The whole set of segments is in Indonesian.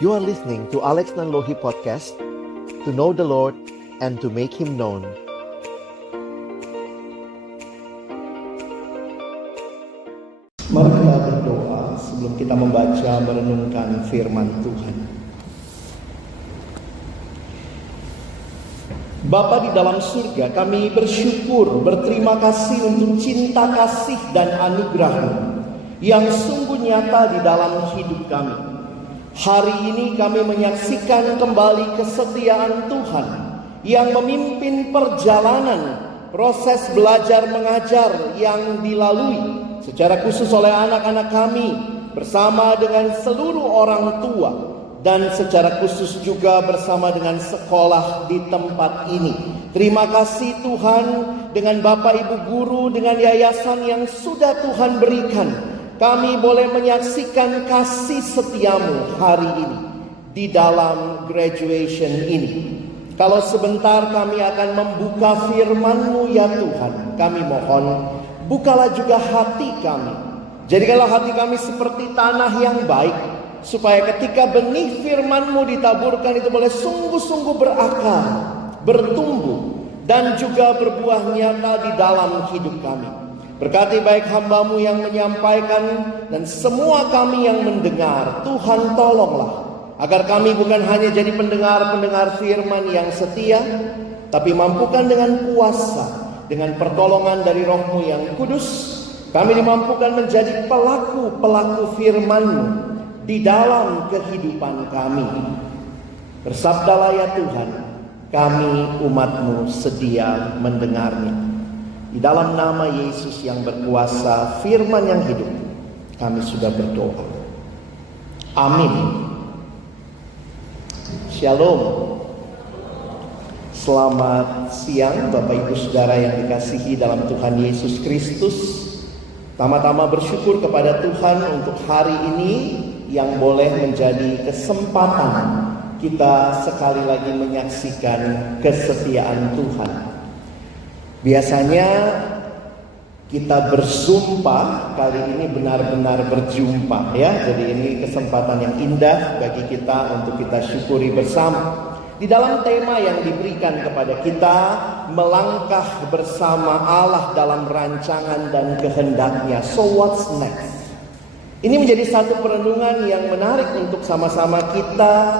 You are listening to Alex Nanlohi Podcast, to know the Lord and to make Him known. Mari kita berdoa sebelum kita membaca merenungkan firman Tuhan. Bapa di dalam surga, kami bersyukur, berterima kasih untuk cinta kasih dan anugerah-Mu yang sungguh nyata di dalam hidup kami. Hari ini kami menyaksikan kembali kesetiaan Tuhan yang memimpin perjalanan proses belajar mengajar yang dilalui secara khusus oleh anak-anak kami bersama dengan seluruh orang tua dan secara khusus juga bersama dengan sekolah di tempat ini. Terima kasih Tuhan, dengan Bapak Ibu Guru, dengan yayasan yang sudah Tuhan berikan, kami boleh menyaksikan kasih setiamu hari ini di dalam graduation ini. Kalau sebentar kami akan membuka firman-Mu ya Tuhan, kami mohon bukalah juga hati kami. Jadikanlah hati kami seperti tanah yang baik, supaya ketika benih firman-Mu ditaburkan itu boleh sungguh-sungguh berakar, bertumbuh, dan juga berbuah nyata di dalam hidup kami. Berkati baik hamba-Mu yang menyampaikan dan semua kami yang mendengar. Tuhan tolonglah agar kami bukan hanya jadi pendengar-pendengar firman yang setia, tapi mampukan dengan kuasa, dengan pertolongan dari Roh-Mu yang kudus, kami dimampukan menjadi pelaku-pelaku firman-Mu di dalam kehidupan kami. Bersabdalah ya Tuhan, kami umat-Mu sedia mendengarnya. Di dalam nama Yesus yang berkuasa, firman yang hidup, kami sudah berdoa. Amin. Shalom. Selamat siang Bapak Ibu Saudara yang dikasihi dalam Tuhan Yesus Kristus. Tama-tama bersyukur kepada Tuhan untuk hari ini yang boleh menjadi kesempatan kita sekali lagi menyaksikan kesetiaan Tuhan. Biasanya kita bersumpah, kali ini benar-benar berjumpa ya. Jadi ini kesempatan yang indah bagi kita untuk kita syukuri bersama. Di dalam tema yang diberikan kepada kita, melangkah bersama Allah dalam rancangan dan kehendak-Nya. So what's next? Ini menjadi satu perenungan yang menarik untuk sama-sama kita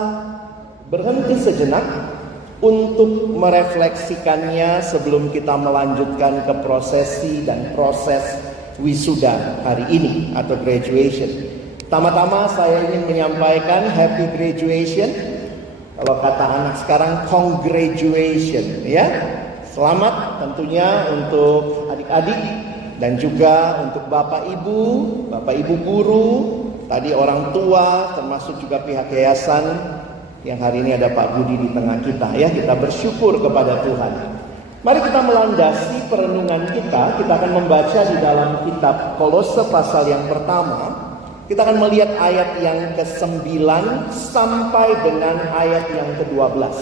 berhenti sejenak untuk merefleksikannya sebelum kita melanjutkan ke prosesi dan proses wisuda hari ini atau graduation. Tama-tama saya ingin menyampaikan happy graduation. Kalau kata anak sekarang congratulation ya. Selamat tentunya untuk adik-adik dan juga untuk Bapak Ibu guru, tadi orang tua, termasuk juga pihak yayasan yang hari ini ada Pak Budi di tengah kita ya. Kita bersyukur kepada Tuhan. Mari kita melandasi perenungan kita. Kita akan membaca di dalam kitab Kolose pasal yang pertama. Kita akan melihat ayat yang ke-9 sampai dengan ayat yang ke-12.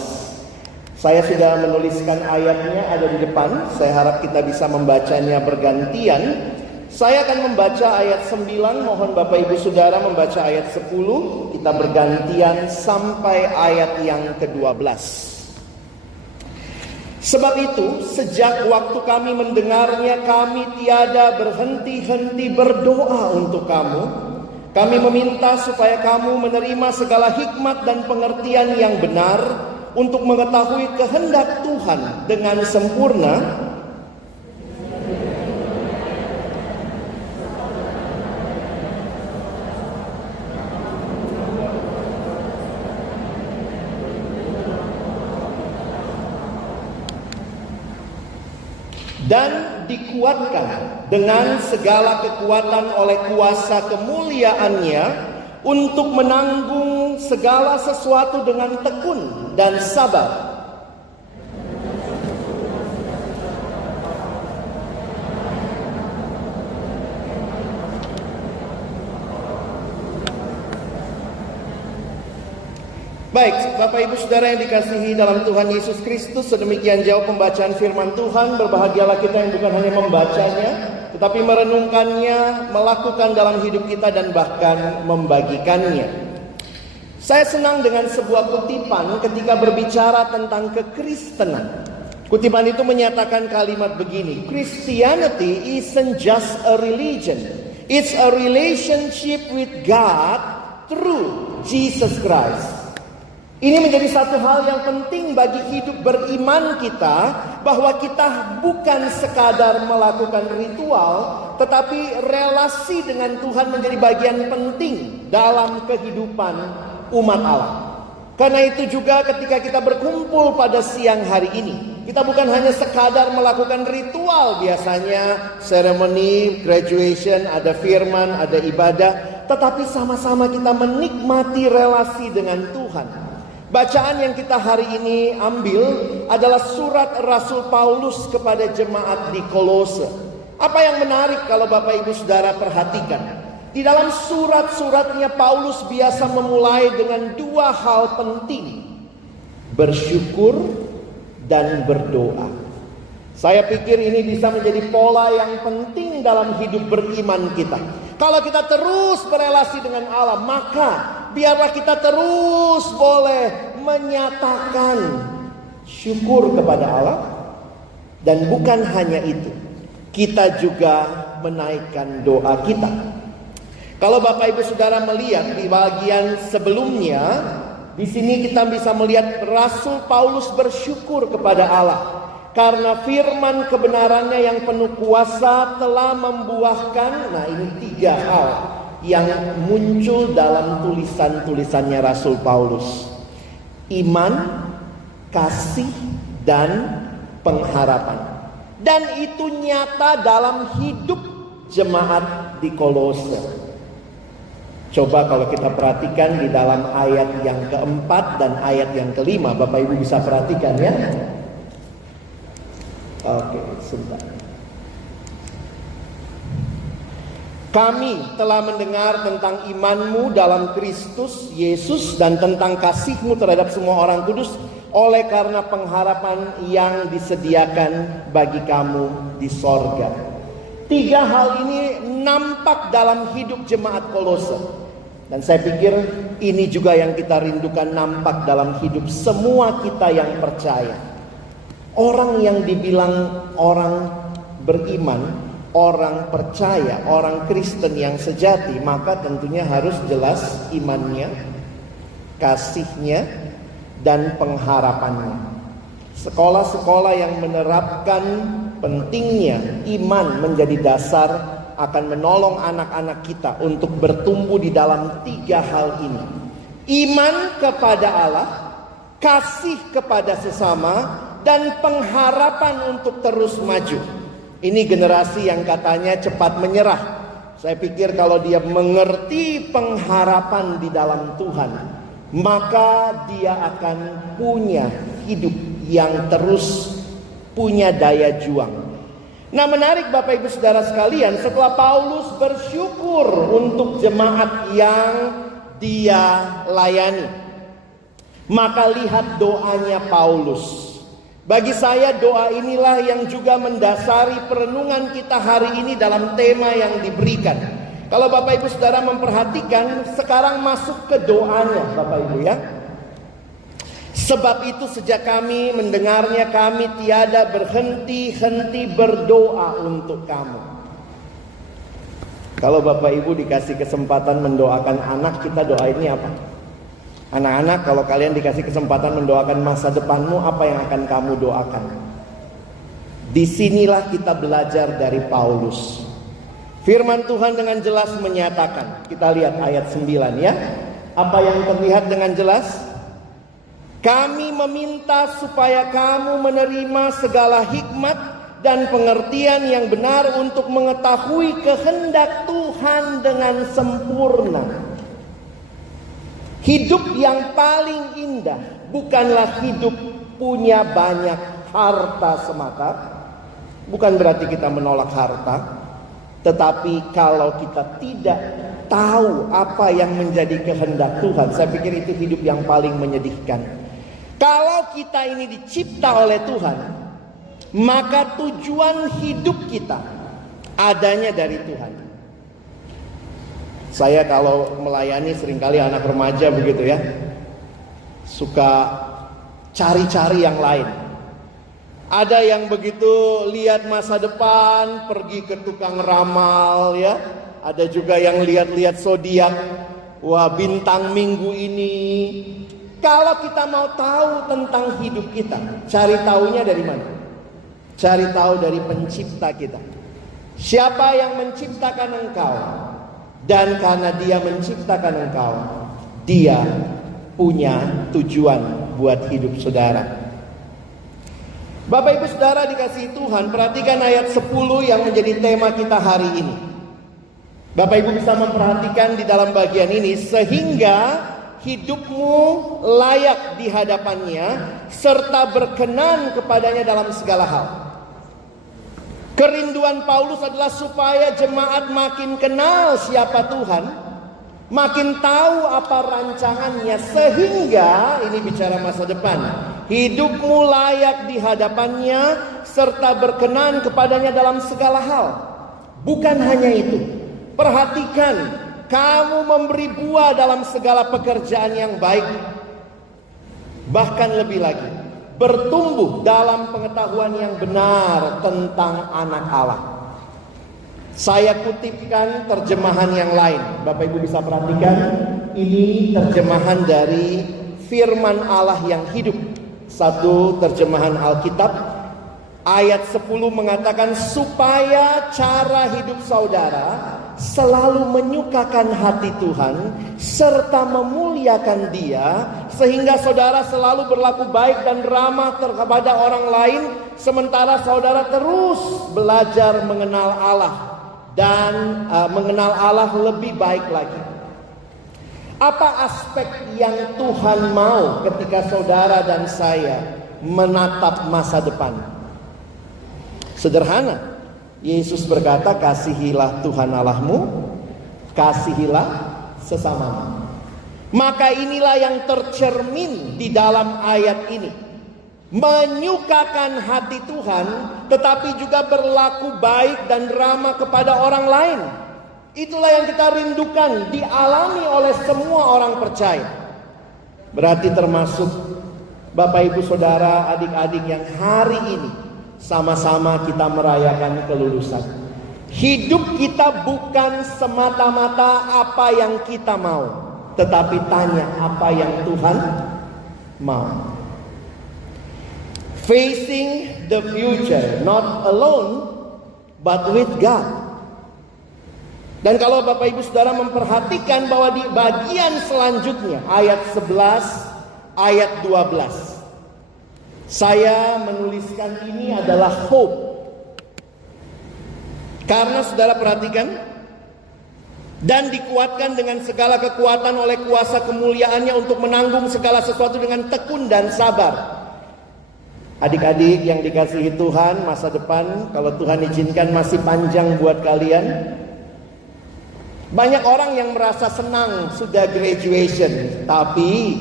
Saya sudah menuliskan ayatnya ada di depan. Saya harap kita bisa membacanya bergantian. Saya akan membaca ayat 9, mohon Bapak Ibu Saudara membaca ayat 10. Kita bergantian sampai ayat yang ke-12. Sebab itu, sejak waktu kami mendengarnya, kami tiada berhenti-henti berdoa untuk kamu. Kami meminta supaya kamu menerima segala hikmat dan pengertian yang benar untuk mengetahui kehendak Tuhan dengan sempurna, dan dikuatkan dengan segala kekuatan oleh kuasa kemuliaan-Nya untuk menanggung segala sesuatu dengan tekun dan sabar. Baik, Bapak Ibu Saudara yang dikasihi dalam Tuhan Yesus Kristus, sedemikian jauh pembacaan firman Tuhan. Berbahagialah kita yang bukan hanya membacanya, tetapi merenungkannya, melakukan dalam hidup kita dan bahkan membagikannya. Saya senang dengan sebuah kutipan ketika berbicara tentang kekristenan. Kutipan itu menyatakan kalimat begini, Christianity isn't just a religion, it's a relationship with God through Jesus Christ. Ini menjadi satu hal yang penting bagi hidup beriman kita, bahwa kita bukan sekadar melakukan ritual, tetapi relasi dengan Tuhan menjadi bagian penting dalam kehidupan umat Allah. Karena itu juga ketika kita berkumpul pada siang hari ini, kita bukan hanya sekadar melakukan ritual, biasanya seremoni, graduation, ada firman, ada ibadah, tetapi sama-sama kita menikmati relasi dengan Tuhan. Bacaan yang kita hari ini ambil adalah surat Rasul Paulus kepada jemaat di Kolose. Apa yang menarik kalau Bapak Ibu Saudara perhatikan, di dalam surat-suratnya Paulus biasa memulai dengan dua hal penting, bersyukur dan berdoa. Saya pikir ini bisa menjadi pola yang penting dalam hidup beriman kita. Kalau kita terus berelasi dengan Allah, maka biarlah kita terus boleh menyatakan syukur kepada Allah. Dan bukan hanya itu, kita juga menaikkan doa kita. Kalau Bapak Ibu Saudara melihat di bagian sebelumnya, di sini kita bisa melihat Rasul Paulus bersyukur kepada Allah karena firman kebenarannya yang penuh kuasa telah membuahkan, nah ini tiga hal yang muncul dalam tulisan-tulisannya Rasul Paulus. Iman, kasih, dan pengharapan. Dan itu nyata dalam hidup jemaat di Kolose. Coba kalau kita perhatikan di dalam ayat yang keempat dan ayat yang kelima, Bapak Ibu bisa perhatikan ya. Oke, sebentar. Kami telah mendengar tentang imanmu dalam Kristus Yesus dan tentang kasihmu terhadap semua orang kudus, oleh karena pengharapan yang disediakan bagi kamu di sorga. Tiga hal ini nampak dalam hidup jemaat Kolose. Dan saya pikir ini juga yang kita rindukan nampak dalam hidup semua kita yang percaya. Orang yang dibilang orang beriman, orang percaya, orang Kristen yang sejati, maka tentunya harus jelas imannya, kasihnya, dan pengharapannya. Sekolah-sekolah yang menerapkan pentingnya iman menjadi dasar akan menolong anak-anak kita untuk bertumbuh di dalam tiga hal ini. Iman kepada Allah, kasih kepada sesama, dan pengharapan untuk terus maju. Ini generasi yang katanya cepat menyerah. Saya pikir kalau dia mengerti pengharapan di dalam Tuhan, maka dia akan punya hidup yang terus punya daya juang. Nah, menarik Bapak Ibu Saudara sekalian, setelah Paulus bersyukur untuk jemaat yang dia layani, maka lihat doanya Paulus. Bagi saya doa inilah yang juga mendasari perenungan kita hari ini dalam tema yang diberikan. Kalau Bapak Ibu Saudara memperhatikan, sekarang masuk ke doanya Bapak Ibu ya. Sebab itu sejak kami mendengarnya, kami tiada berhenti-henti berdoa untuk kamu. Kalau Bapak Ibu dikasih kesempatan mendoakan anak, kita doainnya apa? Anak-anak, kalau kalian dikasih kesempatan mendoakan masa depanmu, apa yang akan kamu doakan? Disinilah kita belajar dari Paulus. Firman Tuhan dengan jelas menyatakan, kita lihat ayat 9 ya. Apa yang terlihat dengan jelas? Kami meminta supaya kamu menerima segala hikmat dan pengertian yang benar untuk mengetahui kehendak Tuhan dengan sempurna. Hidup yang paling indah bukanlah hidup punya banyak harta semata. Bukan berarti kita menolak harta, tetapi kalau kita tidak tahu apa yang menjadi kehendak Tuhan, saya pikir itu hidup yang paling menyedihkan. Kalau kita ini dicipta oleh Tuhan, maka tujuan hidup kita adanya dari Tuhan. Saya kalau melayani seringkali anak remaja begitu ya, suka cari-cari yang lain. Ada yang begitu lihat masa depan, pergi ke tukang ramal ya. Ada juga yang lihat-lihat zodiak. Wah, bintang minggu ini. Kalau kita mau tahu tentang hidup kita, cari taunya dari mana? Cari tahu dari pencipta kita. Siapa yang menciptakan engkau? Dan karena dia menciptakan engkau, dia punya tujuan buat hidup saudara. Bapak Ibu Saudara dikasihi Tuhan, perhatikan ayat 10 yang menjadi tema kita hari ini. Bapak Ibu bisa memperhatikan di dalam bagian ini, sehingga hidupmu layak di hadapannya serta berkenan kepadanya dalam segala hal. Kerinduan Paulus adalah supaya jemaat makin kenal siapa Tuhan, makin tahu apa rancangannya, sehingga ini bicara masa depan, hidupmu layak di hadapannya serta berkenan kepadanya dalam segala hal. Bukan hanya itu, perhatikan, kamu memberi buah dalam segala pekerjaan yang baik. Bahkan lebih lagi, bertumbuh dalam pengetahuan yang benar tentang anak Allah. Saya kutipkan terjemahan yang lain. Bapak Ibu bisa perhatikan, ini terjemahan dari firman Allah yang hidup. Satu terjemahan Alkitab, ayat 10 mengatakan, supaya cara hidup saudara selalu menyukakan hati Tuhan serta memuliakan Dia, sehingga saudara selalu berlaku baik dan ramah kepada orang lain, sementara saudara terus belajar mengenal Allah dan mengenal Allah lebih baik lagi. Apa aspek yang Tuhan mau ketika saudara dan saya menatap masa depan? Sederhana. Yesus berkata, kasihilah Tuhan Allahmu, kasihilah sesamamu. Maka inilah yang tercermin di dalam ayat ini. Menyukakan hati Tuhan, tetapi juga berlaku baik dan ramah kepada orang lain. Itulah yang kita rindukan, dialami oleh semua orang percaya. Berarti termasuk Bapak Ibu Saudara, adik-adik yang hari ini sama-sama kita merayakan kelulusan. Hidup kita bukan semata-mata apa yang kita mau, tetapi tanya apa yang Tuhan mau. Facing the future, not alone, but with God. Dan kalau Bapak Ibu Saudara memperhatikan bahwa di bagian selanjutnya, ayat 11, ayat 12. Saya menuliskan ini adalah hope. Karena saudara perhatikan, dan dikuatkan dengan segala kekuatan oleh kuasa kemuliaannya untuk menanggung segala sesuatu dengan tekun dan sabar. Adik-adik yang dikasihi Tuhan, masa depan kalau Tuhan izinkan masih panjang buat kalian. Banyak orang yang merasa senang sudah graduation, tapi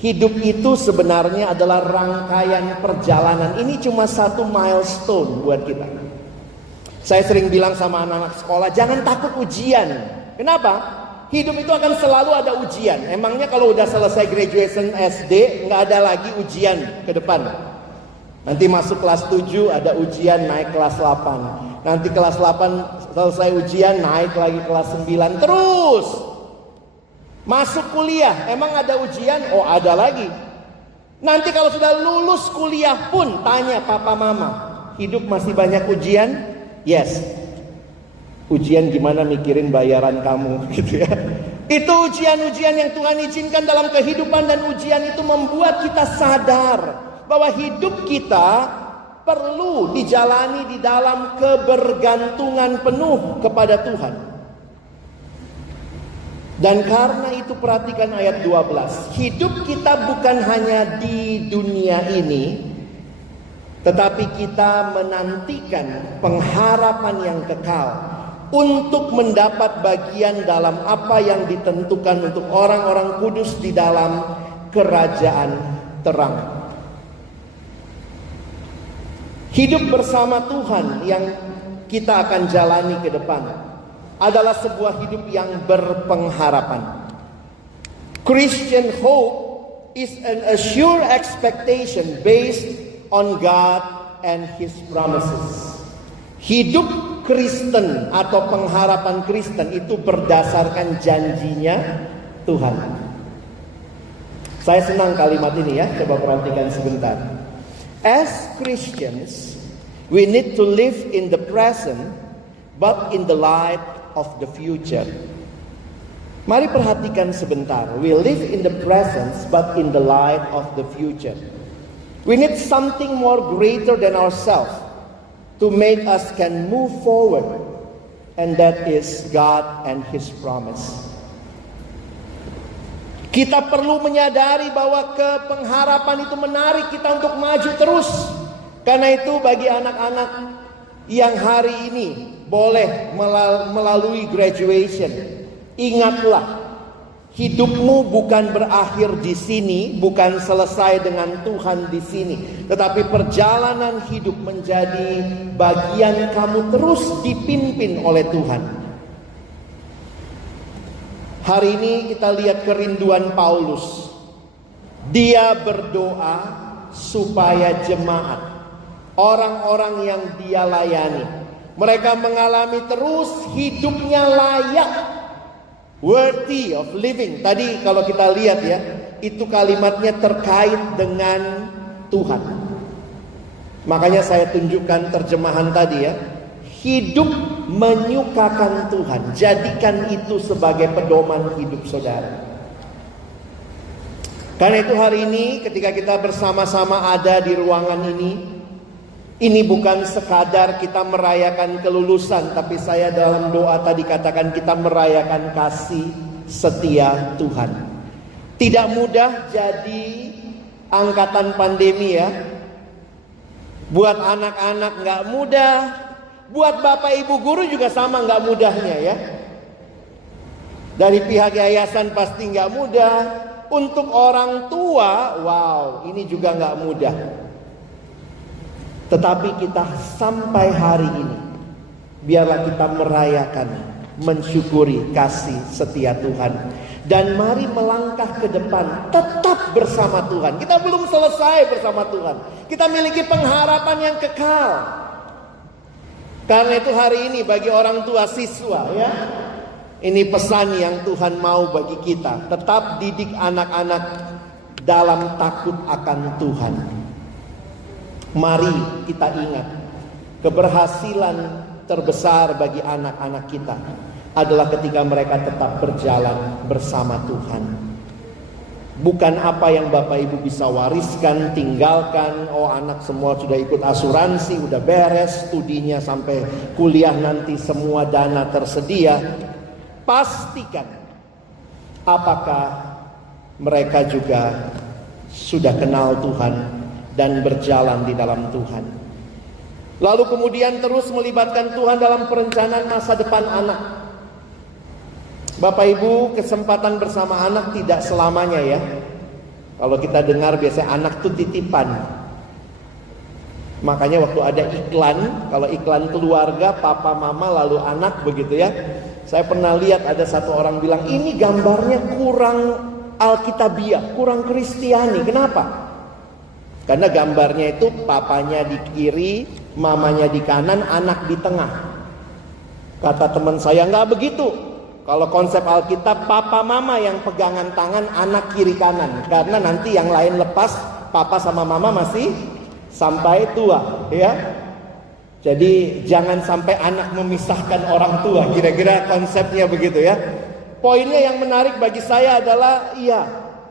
hidup itu sebenarnya adalah rangkaian perjalanan. Ini cuma satu milestone buat kita. Saya sering bilang sama anak-anak sekolah, jangan takut ujian. Kenapa? Hidup itu akan selalu ada ujian. Emangnya kalau udah selesai graduation SD, nggak ada lagi ujian ke depan? Nanti masuk kelas 7 ada ujian, naik kelas 8. Nanti kelas 8 selesai ujian, naik lagi kelas 9. Terus masuk kuliah, emang ada ujian? Oh, ada lagi. Nanti kalau sudah lulus kuliah pun tanya papa mama, hidup masih banyak ujian? Yes. Ujian gimana mikirin bayaran kamu gitu ya. Itu ujian-ujian yang Tuhan izinkan dalam kehidupan, dan ujian itu membuat kita sadar bahwa hidup kita perlu dijalani di dalam kebergantungan penuh kepada Tuhan. Dan karena itu perhatikan ayat 12. Hidup kita bukan hanya di dunia ini, tetapi kita menantikan pengharapan yang kekal untuk mendapat bagian dalam apa yang ditentukan untuk orang-orang kudus di dalam kerajaan terang. Hidup bersama Tuhan yang kita akan jalani ke depan. adalah sebuah hidup yang berpengharapan. Christian hope is an assured expectation based on God and His promises. Hidup Kristen atau pengharapan Kristen itu berdasarkan janjinya Tuhan. Saya senang kalimat ini ya, coba perhatikan sebentar. As Christians, we need to live in the present but in the light of the future. Mari perhatikan sebentar. We live in the present but in the light of the future. We need something more greater than ourselves to make us can move forward, and that is God and His promise. Kita perlu menyadari bahwa pengharapan itu menarik kita untuk maju terus. Karena itu bagi anak-anak yang hari ini boleh melalui graduation, ingatlah, hidupmu bukan berakhir di sini, bukan selesai dengan Tuhan di sini, tetapi perjalanan hidup menjadi bagian kamu terus dipimpin oleh Tuhan. Hari ini kita lihat kerinduan Paulus. Dia berdoa supaya jemaat, orang-orang yang dia layani, mereka mengalami terus hidupnya layak, worthy of living. Tadi kalau kita lihat ya, itu kalimatnya terkait dengan Tuhan. Makanya saya tunjukkan terjemahan tadi ya. Hidup menyukakan Tuhan. Jadikan itu sebagai pedoman hidup saudara. Karena itu hari ini ketika kita bersama-sama ada di ruangan ini bukan sekadar kita merayakan kelulusan, tapi saya dalam doa tadi katakan kita merayakan kasih setia Tuhan. Tidak mudah jadi angkatan pandemi ya. Buat anak-anak gak mudah, buat bapak ibu guru juga sama gak mudahnya ya. Dari pihak yayasan pasti gak mudah. Untuk orang tua, wow, ini juga gak mudah. Tetapi kita sampai hari ini, biarlah kita merayakan, mensyukuri kasih setia Tuhan. Dan mari melangkah ke depan, tetap bersama Tuhan. Kita belum selesai bersama Tuhan. Kita miliki pengharapan yang kekal. Karena itu hari ini bagi orang tua siswa ya, ini pesan yang Tuhan mau bagi kita. Tetap didik anak-anak dalam takut akan Tuhan. Mari kita ingat, keberhasilan terbesar bagi anak-anak kita adalah ketika mereka tetap berjalan bersama Tuhan. Bukan apa yang Bapak Ibu bisa wariskan, tinggalkan. Oh, anak semua sudah ikut asuransi, udah beres, studinya sampai kuliah nanti semua dana tersedia. Pastikan apakah mereka juga sudah kenal Tuhan dan berjalan di dalam Tuhan. Lalu kemudian terus melibatkan Tuhan dalam perencanaan masa depan anak. Bapak Ibu, kesempatan bersama anak tidak selamanya ya. Kalau kita dengar biasanya anak itu titipan. Makanya waktu ada iklan, kalau iklan keluarga, papa mama lalu anak begitu ya. Saya pernah lihat ada satu orang bilang, ini gambarnya kurang Alkitabiah, kurang Kristiani. Kenapa? Karena gambarnya itu papanya di kiri, mamanya di kanan, anak di tengah. Kata teman saya, nggak begitu. Kalau konsep Alkitab, papa mama yang pegangan tangan, anak kiri kanan. Karena nanti yang lain lepas, papa sama mama masih sampai tua, ya. Jadi jangan sampai anak memisahkan orang tua. Kira-kira konsepnya begitu ya. Poinnya yang menarik bagi saya adalah, iya,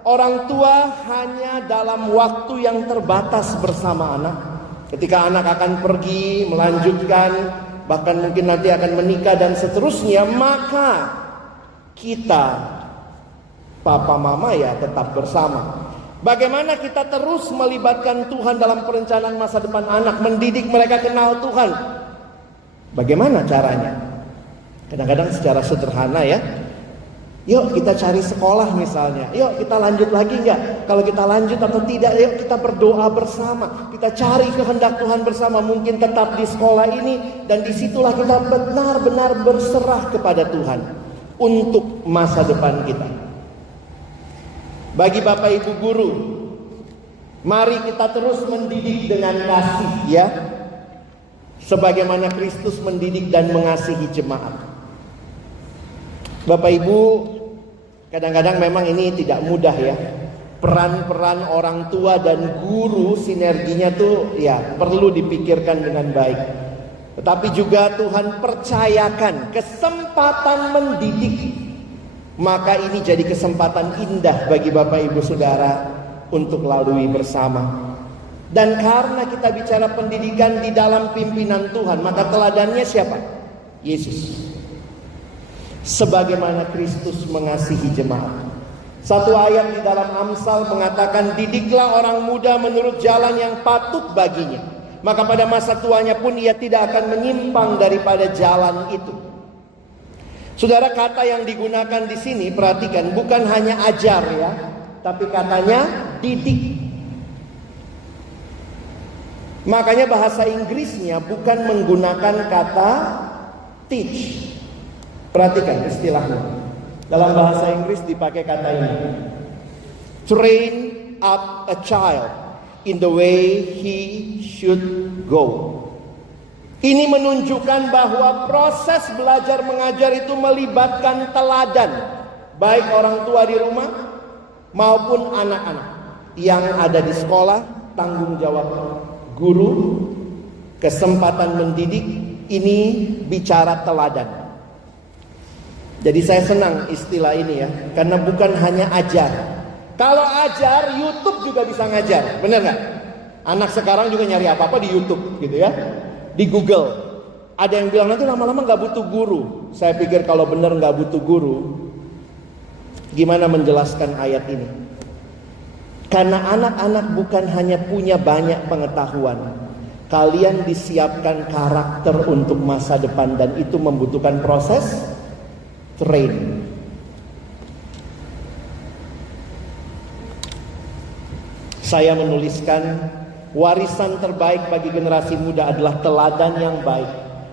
orang tua hanya dalam waktu yang terbatas bersama anak. Ketika anak akan pergi, melanjutkan, bahkan mungkin nanti akan menikah dan seterusnya, maka kita, papa mama ya tetap bersama. Bagaimana kita terus melibatkan Tuhan dalam perencanaan masa depan anak, mendidik mereka kenal Tuhan? Bagaimana caranya? Kadang-kadang secara sederhana ya. Yuk kita cari sekolah misalnya. Yuk kita lanjut lagi enggak? Kalau kita lanjut atau tidak, yuk kita berdoa bersama. Kita cari kehendak Tuhan bersama. Mungkin tetap di sekolah ini. Dan disitulah kita benar-benar berserah kepada Tuhan. Untuk masa depan kita. Bagi Bapak Ibu guru, mari kita terus mendidik dengan kasih ya. Sebagaimana Kristus mendidik dan mengasihi jemaat. Bapak Ibu, kadang-kadang memang ini tidak mudah ya. Peran-peran orang tua dan guru sinerginya tuh ya perlu dipikirkan dengan baik. Tetapi juga Tuhan percayakan kesempatan mendidik. Maka ini jadi kesempatan indah bagi Bapak Ibu Saudara untuk lalui bersama. Dan karena kita bicara pendidikan di dalam pimpinan Tuhan, maka teladannya siapa? Yesus. Sebagaimana Kristus mengasihi jemaat. Satu ayat di dalam Amsal mengatakan, didiklah orang muda menurut jalan yang patut baginya, maka pada masa tuanya pun ia tidak akan menyimpang daripada jalan itu. Saudara, kata yang digunakan di sini perhatikan, bukan hanya ajar ya, tapi katanya didik. Makanya bahasa Inggrisnya bukan menggunakan kata teach. Perhatikan istilahnya. Dalam bahasa Inggris dipakai kata ini. Train up a child in the way he should go. Ini menunjukkan bahwa proses belajar mengajar itu melibatkan teladan. Baik orang tua di rumah maupun anak-anak yang ada di sekolah. Tanggung jawab guru, kesempatan mendidik, ini bicara teladan. Jadi saya senang istilah ini ya, karena bukan hanya ajar. Kalau ajar, YouTube juga bisa ngajar, bener gak? Anak sekarang juga nyari apa-apa di YouTube gitu ya, di Google. Ada yang bilang nanti lama-lama gak butuh guru. Saya pikir kalau bener gak butuh guru, gimana menjelaskan ayat ini? Karena anak-anak bukan hanya punya banyak pengetahuan, kalian disiapkan karakter untuk masa depan, dan itu membutuhkan proses train. Saya menuliskan warisan terbaik bagi generasi muda adalah teladan yang baik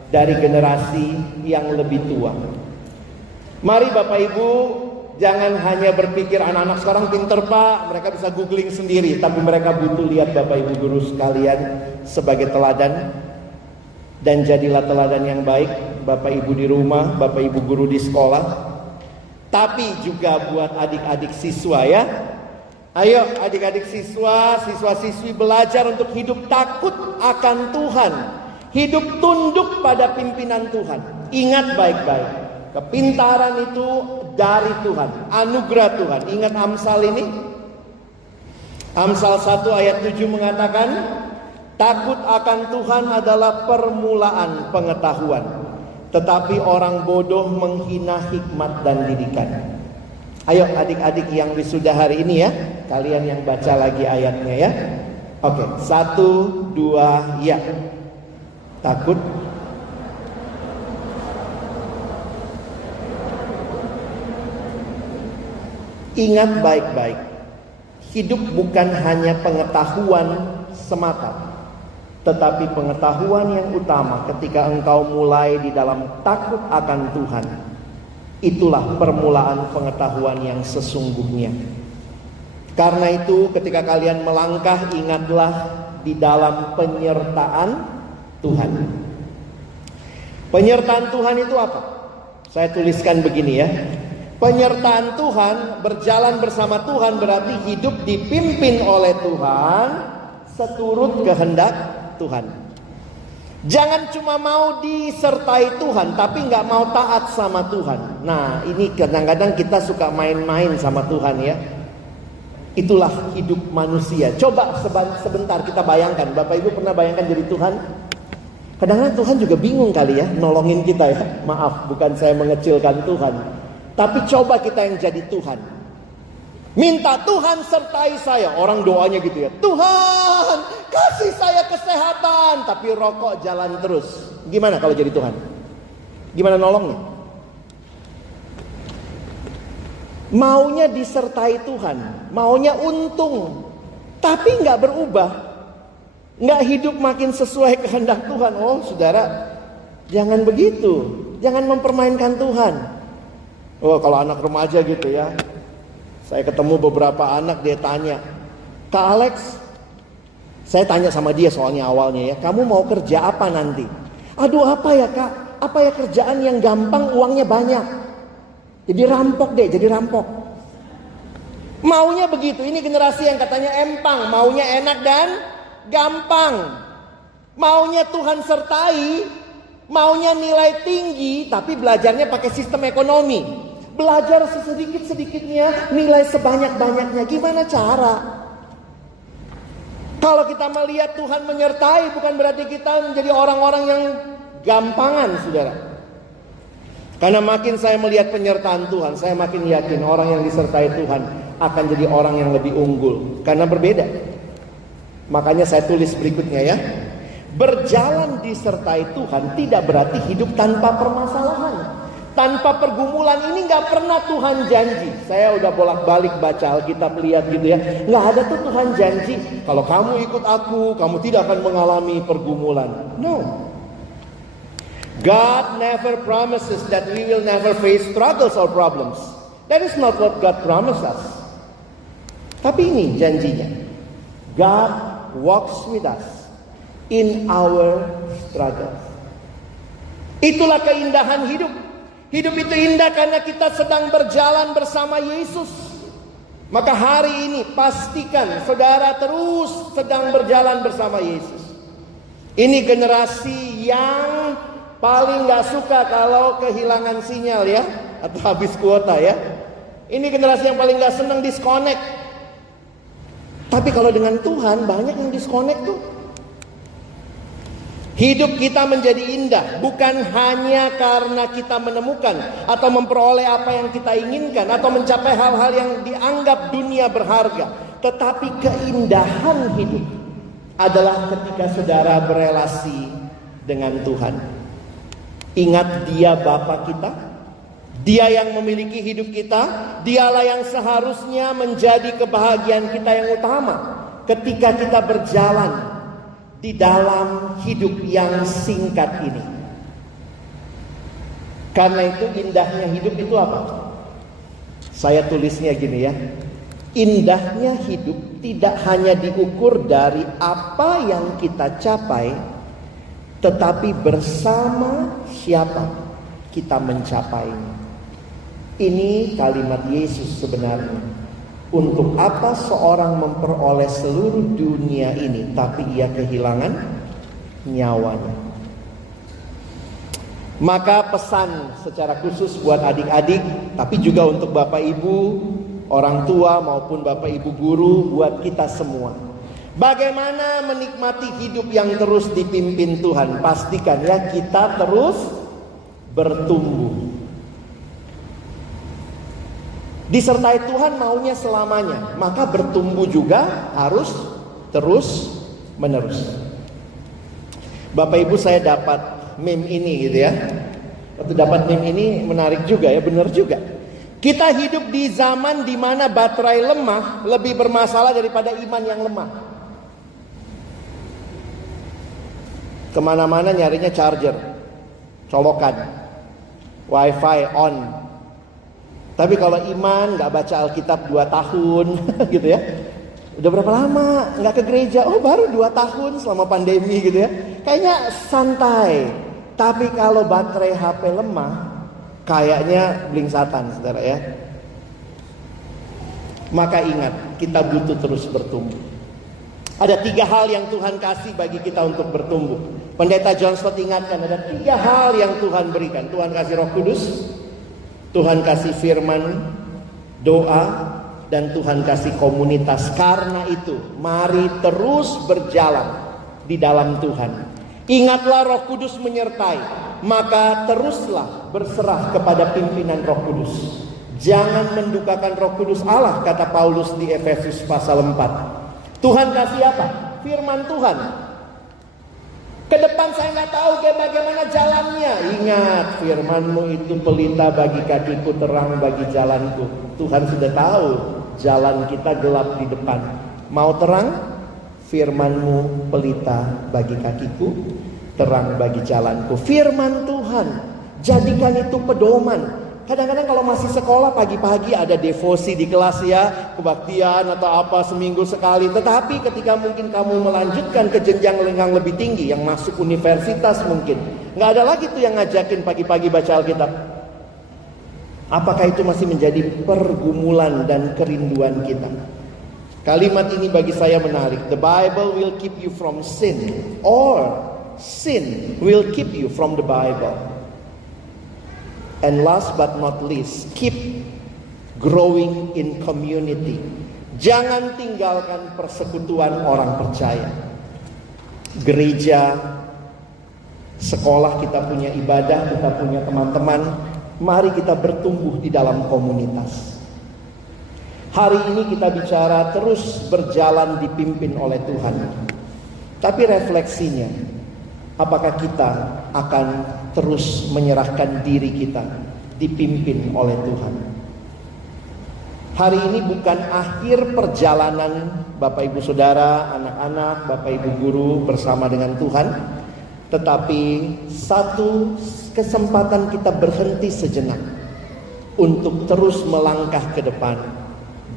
dari generasi yang lebih tua. Mari Bapak Ibu, jangan hanya berpikir anak-anak sekarang pinter Pak, mereka bisa googling sendiri, tapi mereka butuh lihat Bapak Ibu guru sekalian sebagai teladan. Dan jadilah teladan yang baik, Bapak Ibu di rumah, Bapak Ibu guru di sekolah. Tapi juga buat adik-adik siswa ya. Ayo adik-adik siswa, siswa-siswi belajar untuk hidup takut akan Tuhan. Hidup tunduk pada pimpinan Tuhan. Ingat baik-baik, kepintaran itu dari Tuhan, anugerah Tuhan. Ingat Amsal ini? Amsal 1 ayat 7 mengatakan, takut akan Tuhan adalah permulaan pengetahuan, tetapi orang bodoh menghina hikmat dan didikan. Ayo adik-adik yang wisuda hari ini ya, kalian yang baca lagi ayatnya ya. Oke, 1, 2, ya. Takut. Ingat baik-baik, hidup bukan hanya pengetahuan semata, tetapi pengetahuan yang utama ketika engkau mulai di dalam takut akan Tuhan. Itulah permulaan pengetahuan yang sesungguhnya. Karena itu ketika kalian melangkah, ingatlah di dalam penyertaan Tuhan. Penyertaan Tuhan itu apa? Saya tuliskan begini ya. Penyertaan Tuhan, berjalan bersama Tuhan, berarti hidup dipimpin oleh Tuhan seturut kehendak Tuhan. Jangan cuma mau disertai Tuhan tapi gak mau taat sama Tuhan. Nah ini kadang-kadang kita suka main-main sama Tuhan ya. Itulah hidup manusia. Coba sebentar kita bayangkan, Bapak Ibu pernah bayangkan jadi Tuhan? Kadang-kadang Tuhan juga bingung kali ya nolongin kita ya. Maaf, bukan saya mengecilkan Tuhan, tapi coba kita yang jadi Tuhan. Minta Tuhan sertai saya. Orang doanya gitu ya, Tuhan kasih saya kesehatan, tapi rokok jalan terus. Gimana kalau jadi Tuhan? Gimana nolongnya? Maunya disertai Tuhan, maunya untung, tapi nggak berubah, nggak hidup makin sesuai kehendak Tuhan. Oh saudara, jangan begitu, jangan mempermainkan Tuhan. Oh kalau anak remaja gitu ya, saya ketemu beberapa anak, dia tanya, Kak Alex, saya tanya sama dia soalnya awalnya ya, kamu mau kerja apa nanti? Aduh apa ya Kak, apa ya kerjaan yang gampang uangnya banyak. Jadi rampok deh, jadi rampok. Maunya begitu. Ini generasi yang katanya empang, maunya enak dan gampang. Maunya Tuhan sertai, maunya nilai tinggi, tapi belajarnya pakai sistem ekonomi. Belajar sesedikit-sedikitnya, nilai sebanyak-banyaknya. Gimana cara? Kalau kita melihat Tuhan menyertai, bukan berarti kita menjadi orang-orang yang gampangan, saudara. Karena makin saya melihat penyertaan Tuhan, saya makin yakin orang yang disertai Tuhan akan jadi orang yang lebih unggul. Karena berbeda. Makanya saya tulis berikutnya ya. Berjalan disertai Tuhan tidak berarti hidup tanpa permasalahan, tanpa pergumulan. Ini gak pernah Tuhan janji. Saya udah bolak-balik baca Alkitab, lihat gitu ya. Gak ada tuh Tuhan janji, kalau kamu ikut aku, kamu tidak akan mengalami pergumulan. No. God never promises that we will never face struggles or problems. That is not what God promised us. Tapi ini janjinya. God walks with us in our struggles. Itulah keindahan hidup. Hidup itu indah karena kita sedang berjalan bersama Yesus. Maka hari ini pastikan saudara terus sedang berjalan bersama Yesus. Ini generasi yang paling gak suka kalau kehilangan sinyal ya, atau habis kuota ya. Ini generasi yang paling gak senang disconnect. Tapi kalau dengan Tuhan banyak yang disconnect tuh. Hidup kita menjadi indah bukan hanya karena kita menemukan atau memperoleh apa yang kita inginkan atau mencapai hal-hal yang dianggap dunia berharga. Tetapi keindahan hidup adalah ketika saudara berelasi dengan Tuhan. Ingat dia Bapa kita, dia yang memiliki hidup kita, dialah yang seharusnya menjadi kebahagiaan kita yang utama ketika kita berjalan di dalam hidup yang singkat ini. Karena itu indahnya hidup itu apa? Saya tulisnya gini ya. Indahnya hidup tidak hanya diukur dari apa yang kita capai, tetapi bersama siapa kita mencapainya. Ini kalimat Yesus sebenarnya. Untuk apa seorang memperoleh seluruh dunia ini tapi ia kehilangan nyawanya? Maka pesan secara khusus buat adik-adik, tapi juga untuk Bapak Ibu, orang tua maupun Bapak Ibu guru, buat kita semua. Bagaimana menikmati hidup yang terus dipimpin Tuhan? Pastikan ya kita terus bertumbuh. Disertai Tuhan maunya selamanya, maka bertumbuh juga harus terus menerus. Bapak Ibu, saya dapat meme ini gitu ya. Waktu dapat meme ini menarik juga ya, benar juga. Kita hidup di zaman di mana baterai lemah lebih bermasalah daripada iman yang lemah. Kemana-mana nyarinya charger, colokan, wifi on. Tapi kalau iman gak baca Alkitab 2 tahun gitu ya. Udah berapa lama gak ke gereja? Oh baru 2 tahun selama pandemi gitu ya. Kayaknya santai. Tapi kalau baterai HP lemah, kayaknya blingsatan saudara ya. Maka ingat, kita butuh terus bertumbuh. Ada 3 hal yang Tuhan kasih bagi kita untuk bertumbuh. Pendeta John Stott ingatkan, ada 3 hal yang Tuhan berikan. Tuhan kasih Roh Kudus, Tuhan kasih firman, doa, dan Tuhan kasih komunitas. Karena itu, mari terus berjalan di dalam Tuhan. Ingatlah Roh Kudus menyertai, maka teruslah berserah kepada pimpinan Roh Kudus. Jangan mendukakan Roh Kudus Allah, kata Paulus di Efesus pasal 4. Tuhan kasih apa? Firman Tuhan. Ke depan saya nggak tahu bagaimana jalannya. Ingat, firman-Mu itu pelita bagi kakiku, terang bagi jalanku. Tuhan sudah tahu jalan kita gelap di depan. Mau terang? Firman-Mu pelita bagi kakiku, terang bagi jalanku. Firman Tuhan, jadikan itu pedoman. Kadang-kadang kalau masih sekolah pagi-pagi ada devosi di kelas ya, kebaktian atau apa seminggu sekali. Tetapi ketika mungkin kamu melanjutkan ke jenjang yang lebih tinggi, yang masuk universitas mungkin, nggak ada lagi tuh yang ngajakin pagi-pagi baca Alkitab. Apakah itu masih menjadi pergumulan dan kerinduan kita? Kalimat ini bagi saya menarik. The Bible will keep you from sin, or sin will keep you from the Bible. And last but not least, keep growing in community. Jangan tinggalkan persekutuan orang percaya. Gereja, sekolah kita punya ibadah, kita punya teman-teman. Mari kita bertumbuh di dalam komunitas. Hari ini kita bicara terus berjalan dipimpin oleh Tuhan. Tapi refleksinya, apakah kita akan terus menyerahkan diri kita dipimpin oleh Tuhan? Hari ini bukan akhir perjalanan Bapak Ibu Saudara, anak-anak, Bapak Ibu guru bersama dengan Tuhan, tetapi satu kesempatan kita berhenti sejenak untuk terus melangkah ke depan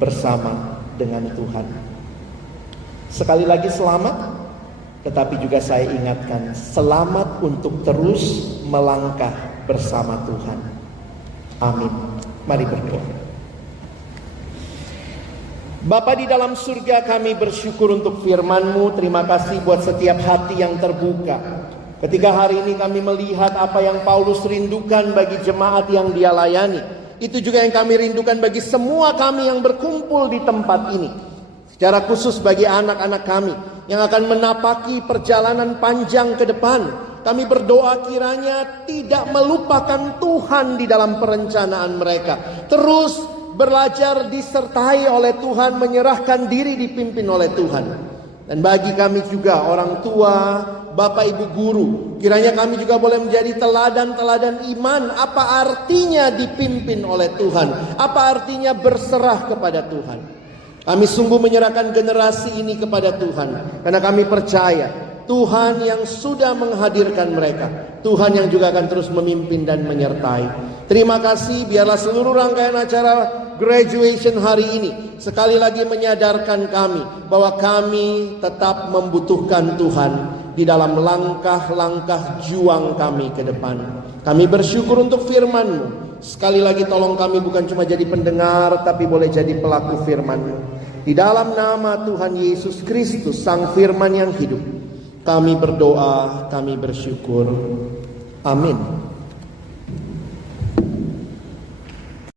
bersama dengan Tuhan. Sekali lagi selamat, tetapi juga saya ingatkan, selamat untuk terus melangkah bersama Tuhan. Amin. Mari berdoa. Bapa di dalam surga, kami bersyukur untuk firman-Mu. Terima kasih buat setiap hati yang terbuka. Ketika hari ini kami melihat apa yang Paulus rindukan bagi jemaat yang dia layani, itu juga yang kami rindukan bagi semua kami yang berkumpul di tempat ini. Secara khusus bagi anak-anak kami yang akan menapaki perjalanan panjang ke depan. Kami berdoa kiranya tidak melupakan Tuhan di dalam perencanaan mereka. Terus belajar disertai oleh Tuhan, menyerahkan diri dipimpin oleh Tuhan. Dan bagi kami juga orang tua, Bapak Ibu guru, kiranya kami juga boleh menjadi teladan-teladan iman. Apa artinya dipimpin oleh Tuhan? Apa artinya berserah kepada Tuhan? Kami sungguh menyerahkan generasi ini kepada Tuhan, karena kami percaya Tuhan yang sudah menghadirkan mereka, Tuhan yang juga akan terus memimpin dan menyertai. Terima kasih, biarlah seluruh rangkaian acara graduation hari ini sekali lagi menyadarkan kami bahwa kami tetap membutuhkan Tuhan di dalam langkah-langkah juang kami ke depan. Kami bersyukur untuk firman-Mu. Sekali lagi tolong kami bukan cuma jadi pendengar, tapi boleh jadi pelaku firman-Mu. Di dalam nama Tuhan Yesus Kristus, Sang Firman yang hidup, kami berdoa, kami bersyukur. Amin.